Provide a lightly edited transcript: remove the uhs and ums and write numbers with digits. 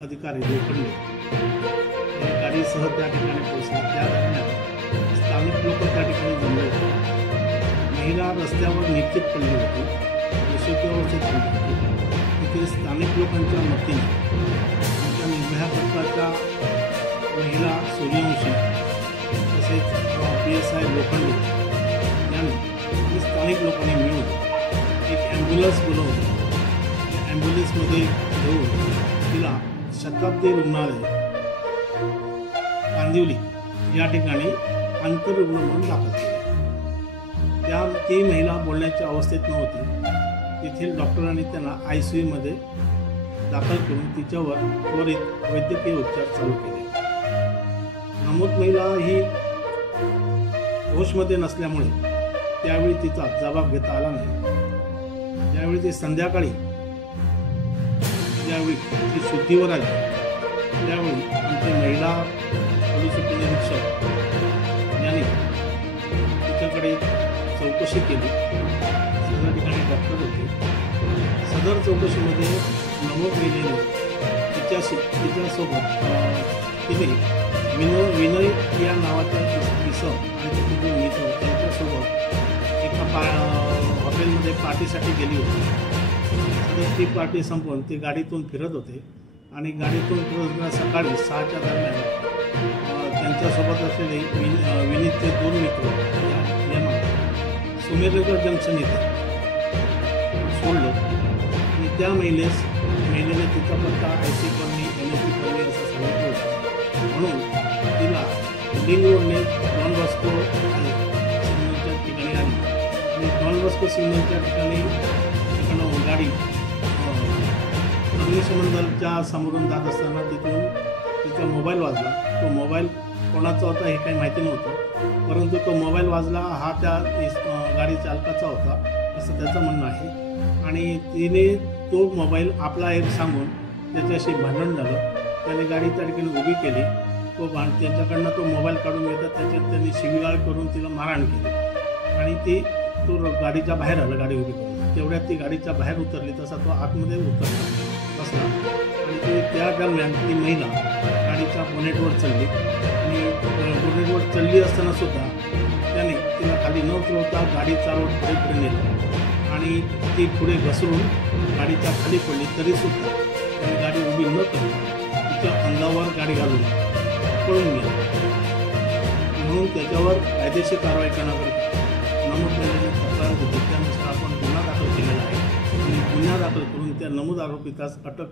अधिकारी लोखंडे हे गाडीसह त्या ठिकाणी पोहोचले। त्या दरम्यान स्थानिक लोक त्या ठिकाणी जमले होते। महिला रस्त्यावर निश्चित पडली होती, यशोतेवरचे थांबली होती। तिथे स्थानिक लोकांच्या मतीने त्यांच्या निर्भया पथकाच्या महिला सूर्यवंशी तसेच PSI लोखंडे यांनी स्थानिक लोकांनी मिळून एक ॲम्ब्युलन्स बोलवली। ॲम्ब्युलन्समध्ये घेऊन तिला शताब्दी रुग्णालय कांदिवली या ठिकाणी आंतररुग्ण म्हणून दाखल केले। ती महिला बोलण्याच्या अवस्थेत नव्हती। तेथील डॉक्टरांनी त्यांना ICUमध्ये दाखल करून तिच्यावर त्वरित वैद्यकीय उपचार चालू केले। नमूद महिला ही होशमध्ये नसल्यामुळे त्यावेळी तिचा जबाब घेता आला नाही। ज्यावेळी ती संध्याकाळी ज्यावेळी ती शुद्धीवर आली त्यावेळी आमचे महिला पोलीस उपनिरीक्षक यांनी तिच्याकडे चौकशी केली। सदर ठिकाणी डॉक्टर होते। सदर चौकशीमध्ये नमूद महिलेने तिच्यासोबत तिने विनय या नावाच्या इसम आणि तिचे दोन मित्र त्यांच्यासोबत एका हॉटेलमध्ये पार्टीसाठी गेली होती। ती पार्टी संपवून ते गाडीतून फिरत होते आणि गाडीतून फिरत सकाळी 6च्या दरम्यान त्यांच्यासोबत असलेले विनीतचे दोन मित्र यांना सुमेरनगर जंक्शन येथे सोडलं आणि त्या महिलेने तिचा पत्ता IC कॉलनी NSP कॉलनी असं सांगितलं होतं। म्हणून तिला लिंग रोडने डॉन बॉस्को सिग्नलच्या ठिकाणी आली आणि डॉन बॉस्को सिग्नलच्या ठिकाणी गाडी अग्निशमनदलच्या समोरून जात असताना तिथून तिचा मोबाईल वाजला। तो मोबाईल कोणाचा होता हे काही माहिती नव्हतं, परंतु तो मोबाईल वाजला हा त्या गाडी चालकाचा होता असं त्याचं म्हणणं आहे। आणि तिने तो मोबाईल आपला एक सांगून त्याच्याशी भांडण झालं। त्याने गाडी त्या ठिकाणी उभी केली। त्यांच्याकडनं तो मोबाईल काढून घेतात, त्याच्यात त्यांनी शिवीगाळ करून तिला मारहाण केली आणि तो गाडीच्या बाहेर आला गाडी उभी करून। तेवढ्यात ती गाडीच्या बाहेर उतरली, तसा तो आतमध्ये बसला आणि त्या दरम्यान ती महिला गाडीच्या बोनेटवर चढली आणि बोनेटवर चढली असताना सुद्धा त्याने तिला खाली न उतरवता गाडी चालवत पुढे नेली आणि ती पुढे घसरून गाडीच्या खाली पडली। तरीसुद्धा त्याने गाडी उभी न करता तिच्या अंगावर गाडी घालून पळून गेली। म्हणून त्याच्यावर कायदेशीर कारवाई करण्याकरिता नमूद महिलेने तक्रार दिली। त्यानुसार आपण गुन्हा दाखल केलेला आहे आणि गुन्हा दाखल करून त्या नमूद आरोपीतास अटक